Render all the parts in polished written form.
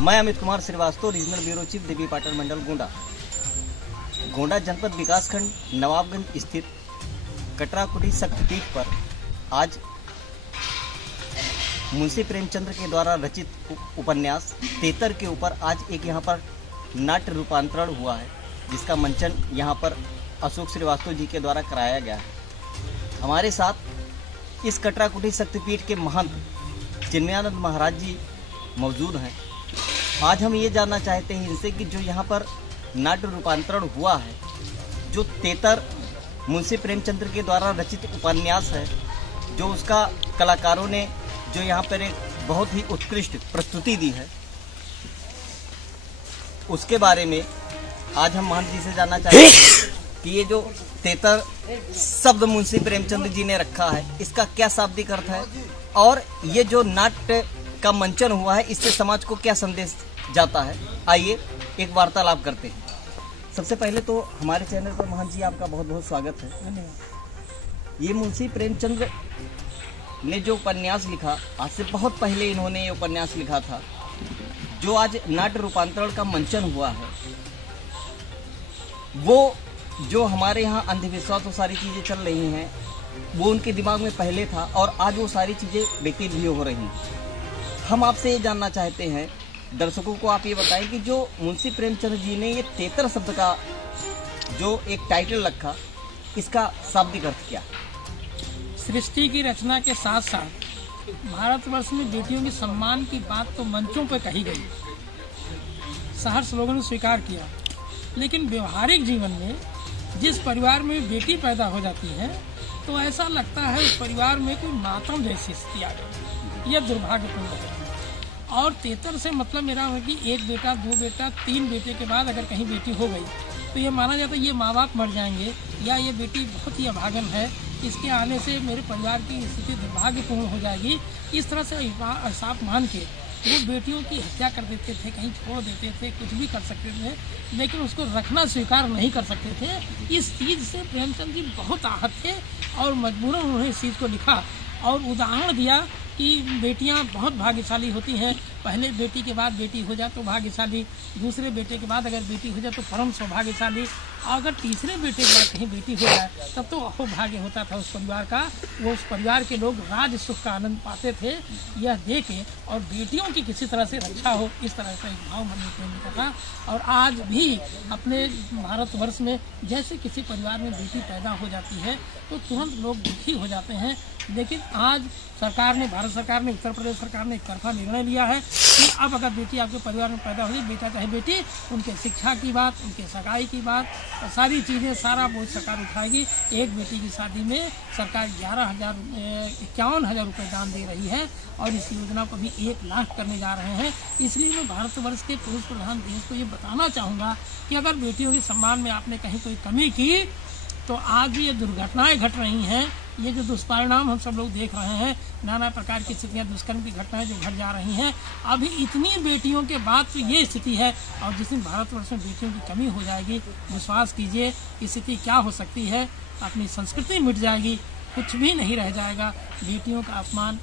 मैं Amit Kumar Shrivastava, regional bureau chief, Devipatan मंडल गोंडा। गोंडा जनपद विकासखंड नवाबगंज स्थित कटरा कुटी शक्तिपीठ पर आज मुंशी प्रेमचंद्र के द्वारा रचित उपन्यास तेतर के ऊपर आज एक यहाँ पर नाट्य रूपांतरण हुआ है, जिसका मंचन यहाँ पर अशोक श्रीवास्तव जी के द्वारा कराया गया है। हमारे साथ इस कटरा कुटी शक्तिपीठ के महंत चिन्मयानंद महाराज जी मौजूद हैं। आज हम ये जानना चाहते हैं इनसे कि जो यहाँ पर नाट्य रूपांतरण हुआ है, जो तेतर मुंशी प्रेमचंद्र के द्वारा रचित उपन्यास है, जो उसका कलाकारों ने जो यहाँ पर एक बहुत ही उत्कृष्ट प्रस्तुति दी है, उसके बारे में आज हम महंत जी से जानना चाहते हैं कि ये जो तेतर शब्द मुंशी प्रेमचंद्र जी ने रखा है, इसका क्या शाब्दिक अर्थ है और ये जो नाट्य का मंचन हुआ है, इससे समाज को क्या संदेश जाता है। आइए एक वार्तालाप करते हैं। सबसे पहले तो हमारे चैनल पर महंत जी आपका बहुत बहुत स्वागत है। धन्यवाद। ये मुंशी प्रेमचंद्र ने जो उपन्यास लिखा, आज से बहुत पहले इन्होंने ये उपन्यास लिखा था, जो आज नाट्य रूपांतरण का मंचन हुआ है, वो जो हमारे यहाँ अंधविश्वास और सारी चीज़ें चल रही हैं, वो उनके दिमाग में पहले था और आज वो सारी चीज़ें व्यतीत भी हो रही हैं। हम आपसे ये जानना चाहते हैं, दर्शकों को आप ये बताएं कि जो मुंशी प्रेमचंद्र जी ने ये तेतर शब्द का जो एक टाइटल रखा, इसका शाब्दिक अर्थ क्या? सृष्टि की रचना के साथ साथ भारतवर्ष में बेटियों के सम्मान की बात तो मंचों पर कही गई, सहर्ष लोगों ने स्वीकार किया, लेकिन व्यवहारिक जीवन में जिस परिवार में बेटी पैदा हो जाती है तो ऐसा लगता है उस परिवार में कोई मातम जैसी स्थिति आ गई। यह दुर्भाग्यपूर्ण है। और तेतर से मतलब मेरा है कि एक बेटा, दो बेटा, तीन बेटे के बाद अगर कहीं बेटी हो गई तो ये माना जाता है ये माँ बाप मर जाएंगे या ये बेटी बहुत ही अभागन है, इसके आने से मेरे परिवार की स्थिति दुर्भाग्यपूर्ण हो जाएगी। इस तरह से अभिशाप मान के वो बेटियों की हत्या कर देते थे, कहीं छोड़ देते थे, कुछ भी कर सकते थे, लेकिन उसको रखना स्वीकार नहीं कर सकते थे। इस चीज़ से प्रेमचंद जी बहुत आहत थे और मजबूरन उन्होंने इस चीज़ को लिखा और उदाहरण दिया कि बेटियां बहुत भाग्यशाली होती हैं। पहले बेटी के बाद बेटी हो जाए तो भाग्यशाली, दूसरे बेटे के बाद अगर बेटी हो जाए तो परम सौभाग्यशाली, अगर तीसरे बेटे के बाद कहीं बेटी हो जाए तब तो अहोभाग्य होता था उस परिवार का। वो उस परिवार के लोग राज सुख का आनंद पाते थे, यह देखे और बेटियों की किसी तरह से रक्षा हो, इस तरह का एक भाव मन में का था। और आज भी अपने भारतवर्ष में जैसे किसी परिवार में बेटी पैदा हो जाती है तो तुरंत लोग दुखी हो जाते हैं, लेकिन आज सरकार ने, भारत सरकार ने, उत्तर प्रदेश सरकार ने एक तरफा निर्णय लिया है कि अब अगर बेटी आपके परिवार में पैदा हो जाए, बेटा चाहे बेटी, उनके शिक्षा की बात, उनके सगाई की बात, सारी चीज़ें, सारा बोझ सरकार उठाएगी। एक बेटी की शादी में सरकार 51,000 रुपये दान दे रही है और इस योजना को भी 1 लाख करने जा रहे हैं। इसलिए मैं भारतवर्ष के पुरुष प्रधान देश को ये बताना चाहूँगा कि अगर बेटियों के सम्मान में आपने कहीं कोई कमी की तो आज भी ये दुर्घटनाएं घट रही हैं। ये जो दुष्परिणाम हम सब लोग देख रहे हैं, नाना प्रकार की स्थितियाँ, दुष्कर्म की घटनाएं जो घट जा रही हैं, अभी इतनी बेटियों के बाद तो ये स्थिति है। और जिस दिन भारतवर्ष में बेटियों की कमी हो जाएगी, विश्वास कीजिए स्थिति क्या हो सकती है, अपनी संस्कृति मिट जाएगी, कुछ भी नहीं रह जाएगा। बेटियों का अपमान,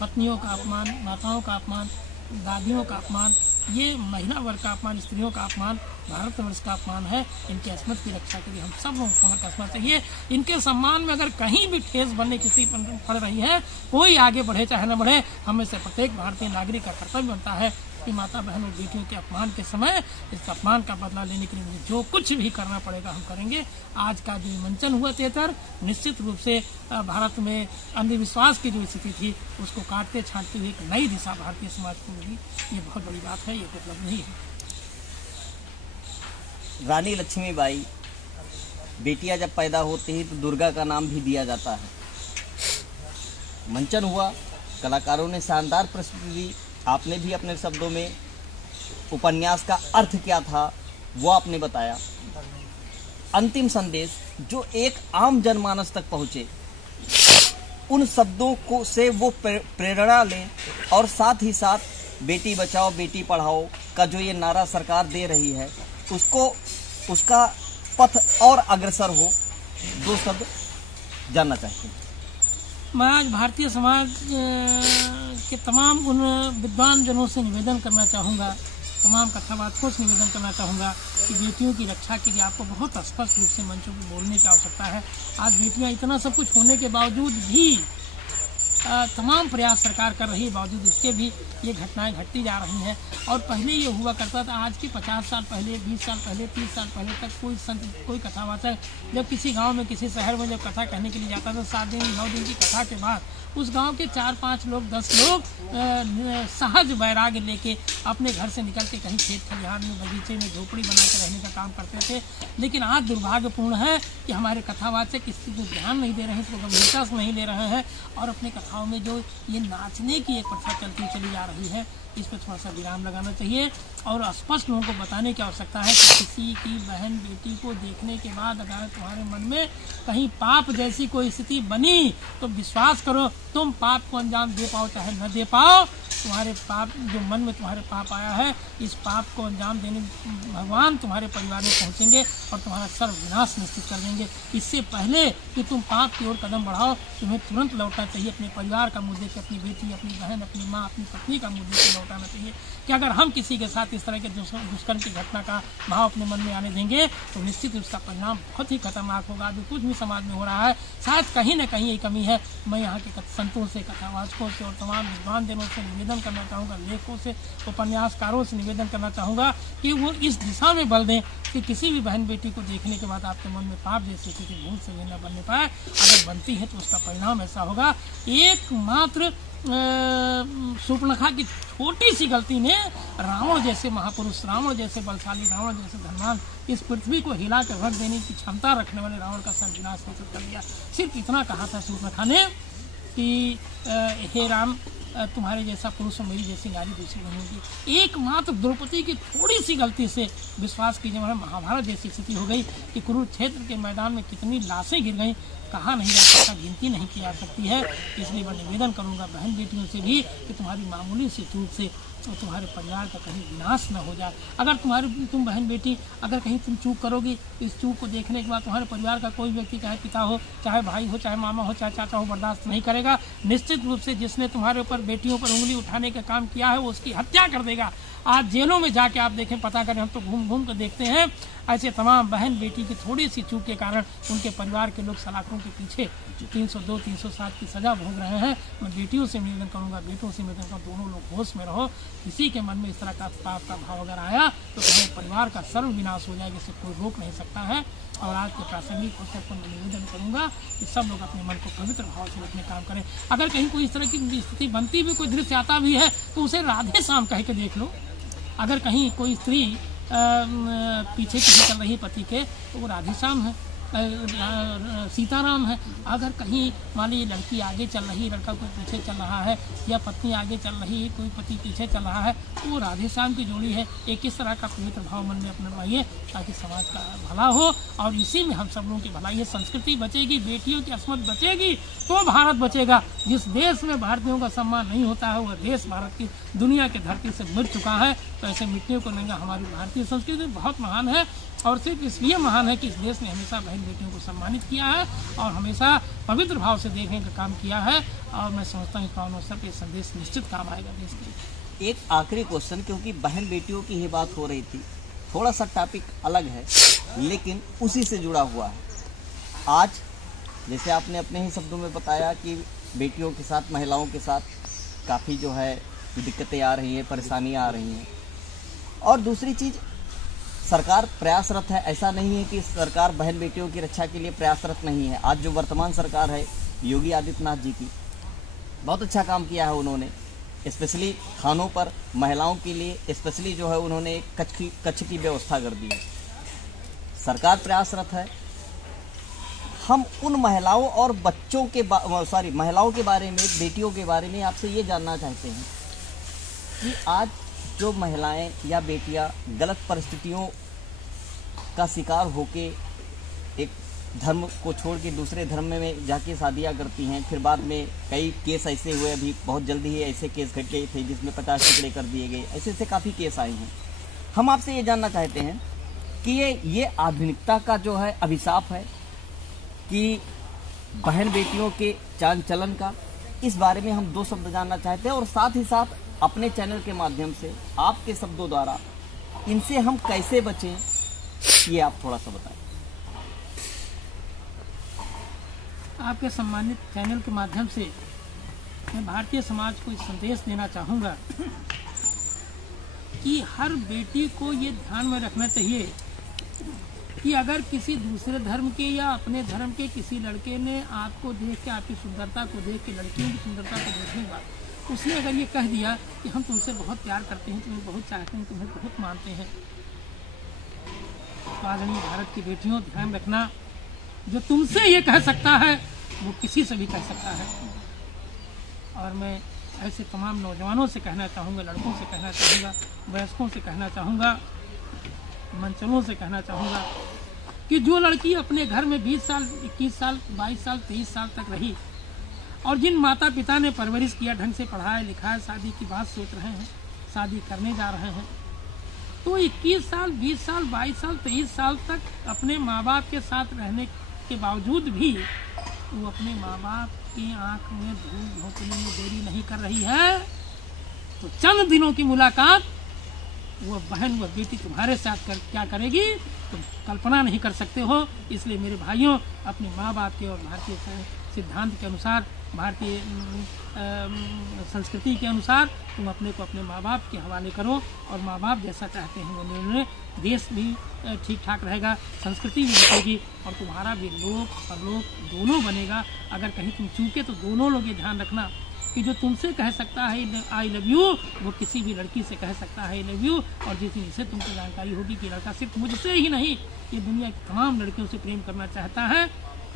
पत्नियों का अपमान, माताओं का अपमान, दादियों का अपमान, ये महिला वर्ग का अपमान, स्त्रियों का अपमान, भारतवर्ष का अपमान है। इनके अस्मत की रक्षा के लिए हम सब लोगों को कमर कसना चाहिए। इनके सम्मान में अगर कहीं भी ठेस बनने की स्थिति पड़ रही है, कोई आगे बढ़े चाहे न बढ़े, हमें से प्रत्येक भारतीय नागरिक का कर्तव्य बनता है कि माता बहन और बेटियों के अपमान के समय इस अपमान का बदला लेने के लिए मुझे जो कुछ भी करना पड़ेगा हम करेंगे। आज का जो मंचन हुआ तेतर, निश्चित रूप से भारत में अंधविश्वास की जो स्थिति थी उसको काटते छांटते हुए एक नई दिशा भारतीय समाज को मिली। ये बहुत बड़ी बात है, ये उपलब्ध नहीं है। रानी लक्ष्मीबाई, बेटियां जब पैदा होती हैं तो दुर्गा का नाम भी दिया जाता है। मंचन हुआ, कलाकारों ने शानदार प्रस्तुति दी, आपने भी अपने शब्दों में उपन्यास का अर्थ क्या था वो आपने बताया। अंतिम संदेश जो एक आम जनमानस तक पहुंचे, उन शब्दों को से वो प्रेरणा लें और साथ ही साथ बेटी बचाओ बेटी पढ़ाओ का जो ये नारा सरकार दे रही है, उसका पथ और अग्रसर हो। 2 शब्द जानना चाहते हैं। मैं आज भारतीय समाज कि तमाम उन विद्वान जनों से निवेदन करना चाहूँगा, तमाम कथावाचकों से निवेदन करना चाहूँगा कि बेटियों की रक्षा के लिए आपको बहुत स्पष्ट रूप से मंचों पर बोलने की आवश्यकता है। आज बेटियाँ इतना सब कुछ होने के बावजूद भी तमाम प्रयास सरकार कर रही है, बावजूद इसके भी ये घटनाएं घटती जा रही हैं। और पहले ये हुआ करता था, आज के 50 साल पहले, 20 साल पहले, 30 साल पहले तक कोई संत, कोई कथावाचक जब किसी गांव में, किसी शहर में जब कथा कहने के लिए जाता था, 7 दिन 9 दिन की कथा के बाद उस गांव के 4-5 लोग, 10 लोग सहज वैराग्य लेके अपने घर से निकल के कहीं खेत खलिहान में, बगीचे में झोपड़ी बना के रहने का काम करते थे। लेकिन आज दुर्भाग्यपूर्ण है कि हमारे कथावाचक इसको ध्यान नहीं दे रहे हैं, इसको गंभीरता से नहीं ले रहे हैं और अपने कथाओं में जो ये नाचने की एक प्रथा चलती चली जा रही है, इस पर थोड़ा सा विराम लगाना चाहिए और स्पष्ट लोगों को बताने की आवश्यकता है कि किसी की बहन बेटी को देखने के बाद अगर तुम्हारे मन में कहीं पाप जैसी कोई स्थिति बनी तो विश्वास करो तुम पाप को अंजाम दे पाओ चाहे न दे पाओ, तुम्हारे पाप जो मन में तुम्हारे पाप आया है, इस पाप को अंजाम देने भगवान तुम्हारे परिवार में पहुंचेंगे और तुम्हारा सर्वविनाश निश्चित कर देंगे। इससे पहले कि तुम पाप की ओर कदम बढ़ाओ, तुम्हें तुरंत लौटना चाहिए अपने परिवार का मुँह देख के, अपनी बेटी, अपनी बहन, अपनी माँ, अपनी पत्नी का मुँह देख के लौटाना चाहिए कि अगर हम किसी के साथ इस तरह के दुष्कर्म की घटना का भाव अपने मन में आने देंगे तो निश्चित उसका परिणाम बहुत ही खतरनाक होगा। जो कुछ भी समाज में हो रहा है शायद कहीं न कहीं ये कमी है। मैं यहाँ के संतों से, कथावाचकों से और तमाम विद्वान जनों से निवेदन करना चाहूँगा, लेखकों से, उपन्यासकारों से निवेदन करना चाहूँगा कि वो इस दिशा में बल दें कि किसी भी बहन बेटी को देखने के बाद आपके मन में पाप जैसी स्थिति भूल से भी न बनने पाए। अगर बनती है तो उसका परिणाम ऐसा होगा, एकमात्र शूर्पणखा की छोटी सी गलती ने रावण जैसे महापुरुष, रावण जैसे बलशाली, रावण जैसे धनवान, इस पृथ्वी को हिला कर रख देने की क्षमता रखने वाले रावण का सर्वविनाश कर दिया। सिर्फ इतना कहा था शूर्पणखा ने कि हे राम, तुम्हारे जैसा पुरुष और मेरी जैसी नारी दूसरी नहीं होगी। एकमात्र द्रौपदी की थोड़ी सी गलती से विश्वास कीजिए महाभारत जैसी स्थिति हो गई कि कुरुक्षेत्र के मैदान में कितनी लाशें गिर गईं, कहा नहीं जा सकता, गिनती नहीं की जा सकती है। इसलिए मैं निवेदन करूंगा बहन बेटियों से भी कि तुम्हारी मामूली सी चूक से तुम्हारे परिवार का कहीं विनाश न हो जाए। अगर तुम बहन बेटी अगर कहीं तुम चूक करोगी, इस चूक को देखने के बाद तुम्हारे परिवार का कोई व्यक्ति, चाहे पिता हो, चाहे भाई हो, चाहे मामा हो, चाहे चाचा हो, बर्दाश्त नहीं करेगा। निश्चित रूप से जिसने तुम्हारे ऊपर बेटियों पर उंगली उठाने का काम किया है वो उसकी हत्या कर देगा। आज जेलों में जाके आप देखें, पता करें, हम तो घूम घूम कर देखते हैं, ऐसे तमाम बहन बेटी की थोड़ी सी चूक के कारण उनके परिवार के लोग सलाखों के पीछे 302, 307 की सजा भोग रहे हैं। मैं बेटियों से निवेदन करूंगा, बेटों से निवेदन करूंगा, दोनों लोग होश में रहो। किसी के मन में इस तरह का पाप का भाव अगर आया तो तुम्हारे परिवार का सर्वविनाश हो जाएगा, इसे कोई रोक नहीं सकता है। और आज के प्रासंगिक अवसर पर मैं निवेदन करूंगा कि सब लोग अपने मन को पवित्र भाव से रखने काम करें। अगर कहीं कोई इस तरह की स्थिति बनती भी, कोई दृश्य आता भी है तो उसे राधे श्याम कह के देख लो। अगर कहीं कोई स्त्री पीछे किसी चल रही पति के तो वो राधे श्याम है, सीताराम है। अगर कहीं मान लीजिए लड़की आगे चल रही, लड़का कोई पीछे चल रहा है, या पत्नी आगे चल रही है, कोई पति पीछे चल रहा है, तो वो राधे श्याम की जोड़ी है। एक इस तरह का पवित्र भाव मन में अपनवाइए ताकि समाज का भला हो और इसी में हम सब लोगों की भलाई है। संस्कृति बचेगी, बेटियों की अस्मत बचेगी तो भारत बचेगा। जिस देश में भारतीयों का सम्मान नहीं होता है वह देश भारत की दुनिया की धरती से मिट चुका है। तो ऐसे मिटने को नहीं, हमारी भारतीय संस्कृति बहुत महान है और सिर्फ इसलिए महान है कि इस देश ने हमेशा बहन बेटियों को सम्मानित किया है और हमेशा पवित्र भाव से देखने का काम किया है। और मैं समझता हूँ इस पावन अवसर पर संदेश निश्चित काम आएगा देश के। एक आखिरी क्वेश्चन, क्योंकि बहन बेटियों की ही बात हो रही थी, थोड़ा सा टॉपिक अलग है लेकिन उसी से जुड़ा हुआ है। आज जैसे आपने अपने ही शब्दों में बताया कि बेटियों के साथ, महिलाओं के साथ काफ़ी जो है दिक्कतें आ रही हैं, परेशानियाँ आ रही हैं। और दूसरी चीज़, सरकार प्रयासरत है, ऐसा नहीं है कि सरकार बहन बेटियों की रक्षा के लिए प्रयासरत नहीं है। आज जो वर्तमान सरकार है योगी आदित्यनाथ जी की, बहुत अच्छा काम किया है उन्होंने, स्पेशली खानों पर महिलाओं के लिए स्पेशली जो है उन्होंने एक कक्ष की व्यवस्था कर दी है। सरकार प्रयासरत है। हम उन महिलाओं और बच्चों के महिलाओं के बारे में, बेटियों के बारे में आपसे ये जानना चाहते हैं कि आज जो महिलाएं या बेटियां गलत परिस्थितियों का शिकार होके एक धर्म को छोड़ के दूसरे धर्म में जाके शादियां करती हैं, फिर बाद में कई केस ऐसे हुए, अभी बहुत जल्दी ही ऐसे केस घट गए थे जिसमें 50 टुकड़े कर दिए गए, ऐसे काफ़ी केस आए हैं। हम आपसे ये जानना चाहते हैं कि ये आधुनिकता का जो है अभिशाप है कि बहन बेटियों के चाल चलन का, इस बारे में हम 2 शब्द जानना चाहते हैं और साथ ही साथ अपने चैनल के माध्यम से आपके शब्दों द्वारा इनसे हम कैसे बचें, ये आप थोड़ा सा बताएं। आपके सम्मानित चैनल के माध्यम से मैं भारतीय समाज को एक संदेश देना चाहूँगा कि हर बेटी को ये ध्यान में रखना चाहिए कि अगर किसी दूसरे धर्म के या अपने धर्म के किसी लड़के ने आपको देख के, आपकी सुंदरता को देख के, लड़कियों की सुंदरता को देखने के बाद उसने अगर ये कह दिया कि हम तुमसे बहुत प्यार करते हैं, तुम्हें बहुत चाहते हैं, तुम्हें बहुत मानते हैं, तो आदरणीय भारत की बेटियों ध्यान रखना, जो तुमसे ये कह सकता है वो किसी से भी कह सकता है। और मैं ऐसे तमाम नौजवानों से कहना चाहूँगा, लड़कों से कहना चाहूँगा, वयस्कों से कहना चाहूँगा, मंचलों से कहना चाहूँगा कि जो लड़की अपने घर में 20 साल, 21 साल, 22 साल, 23 साल तक रही और जिन माता पिता ने परवरिश किया, ढंग से पढ़ाया लिखाया, शादी की बात सोच रहे हैं, शादी करने जा रहे हैं, तो 21 साल, 20 साल, 22 साल, 23 साल तक अपने माँ बाप के साथ रहने के बावजूद भी वो अपने माँ बाप की आंख में धूल झोंकने में देरी नहीं कर रही है, तो चंद दिनों की मुलाकात वह बहन, वह बेटी तुम्हारे साथ क्या करेगी तुम कल्पना नहीं कर सकते हो। इसलिए मेरे भाइयों, अपने माँ बाप के और भारतीय सिद्धांत के अनुसार, भारतीय संस्कृति के अनुसार तुम अपने को अपने माँ बाप के हवाले करो और माँ बाप जैसा चाहते हैं वो निर्णय, देश भी ठीक ठाक रहेगा, संस्कृति भी बचेगी और तुम्हारा भी लोक परलोक दोनों बनेगा। अगर कहीं तुम चूके तो दोनों लोग ये ध्यान रखना कि जो तुमसे कह सकता है आई लव यू, वो किसी भी लड़की से कह सकता है आई लव यू। और जिस दिन से तुमको जानकारी होगी कि लड़का सिर्फ मुझसे ही नहीं, ये दुनिया की तमाम लड़कियों से प्रेम करना चाहता है,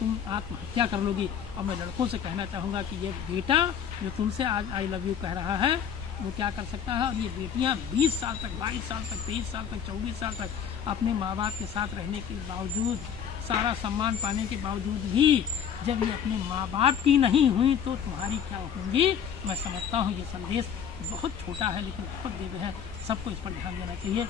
तुम आत्महत्या कर लोगी। और मैं लड़कों से कहना चाहूँगा कि ये बेटा जो तुमसे आज आई लव यू कह रहा है वो क्या कर सकता है। और ये बेटियाँ 20 साल तक, 22 साल तक, 23 साल तक, 24 साल तक अपने माँ बाप के साथ रहने के बावजूद, सारा सम्मान पाने के बावजूद भी जब ये अपने माँ बाप की नहीं हुई तो तुम्हारी क्या होंगी। मैं समझता हूँ ये संदेश बहुत छोटा है लेकिन बहुत दिव्य है, सबको इस पर ध्यान देना चाहिए।